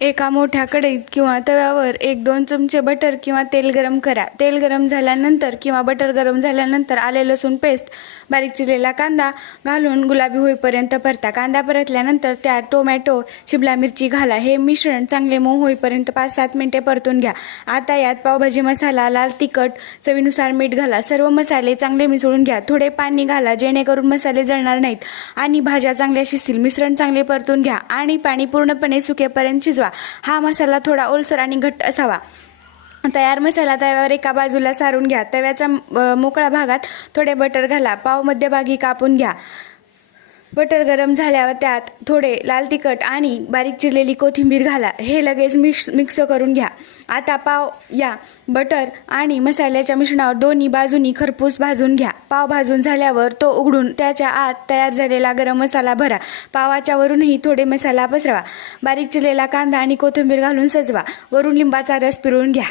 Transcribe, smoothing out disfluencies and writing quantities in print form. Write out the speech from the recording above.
एका मोठ्या कढईत किंवा तव्यावर 1-2 चमचे बटर किंवा तेल गरम करा. तेल गरम झाल्यानंतर किंवा बटर गरम झाल्यानंतर आले लसूण पेस्ट, बारीक चिरलेला कांदा घालून गुलाबी होईपर्यंत परता. कांदा परतल्यानंतर त्यात टोमॅटो, शिमला मिरची घाला. हे मिश्रण चांगले मऊ होईपर्यंत 5-7 मिनिटे परतून घ्या. आता यात पावभाजी मसाला, लाल तिखट, चवीनुसार मीठ घाला. सर्व मसाले चांगले मिसळून घ्या. थोडे पाणी घाला जेणेकरून मसाले जळणार नाहीत आणि भाज्या चांगल्या शिजतील. मिश्रण चांगले परतून घ्या आणि पाणी पूर्णपणे सुकेपर्यंत शिजवा. हा मसाला थोडा ओलसर आणि घट्ट असावा. तयार मसाला तव्यावर एका बाजूला सारून घ्या. तव्याच्या मोकळ्या भागात थोडे बटर घाला. पाव मध्यभागी कापून घ्या. बटर गरम झाल्यावर त्यात थोडे लाल तिखट आणि बारीक चिरलेली कोथिंबीर घाला. हे लगेच मिक्स करून घ्या. आता पाव या बटर आणि मसाल्याच्या मिश्रणावर दोन्ही बाजूनी खरपूस भाजून घ्या. पाव भाजून झाल्यावर तो उघडून त्याच्या आत तयार झालेला गरम मसाला भरा. पावाच्या वरूनही थोडे मसाला पसरवा. बारीक चिरलेला कांदा आणि कोथिंबीर घालून सजवा. वरून लिंबाचा रस पिळून घ्या.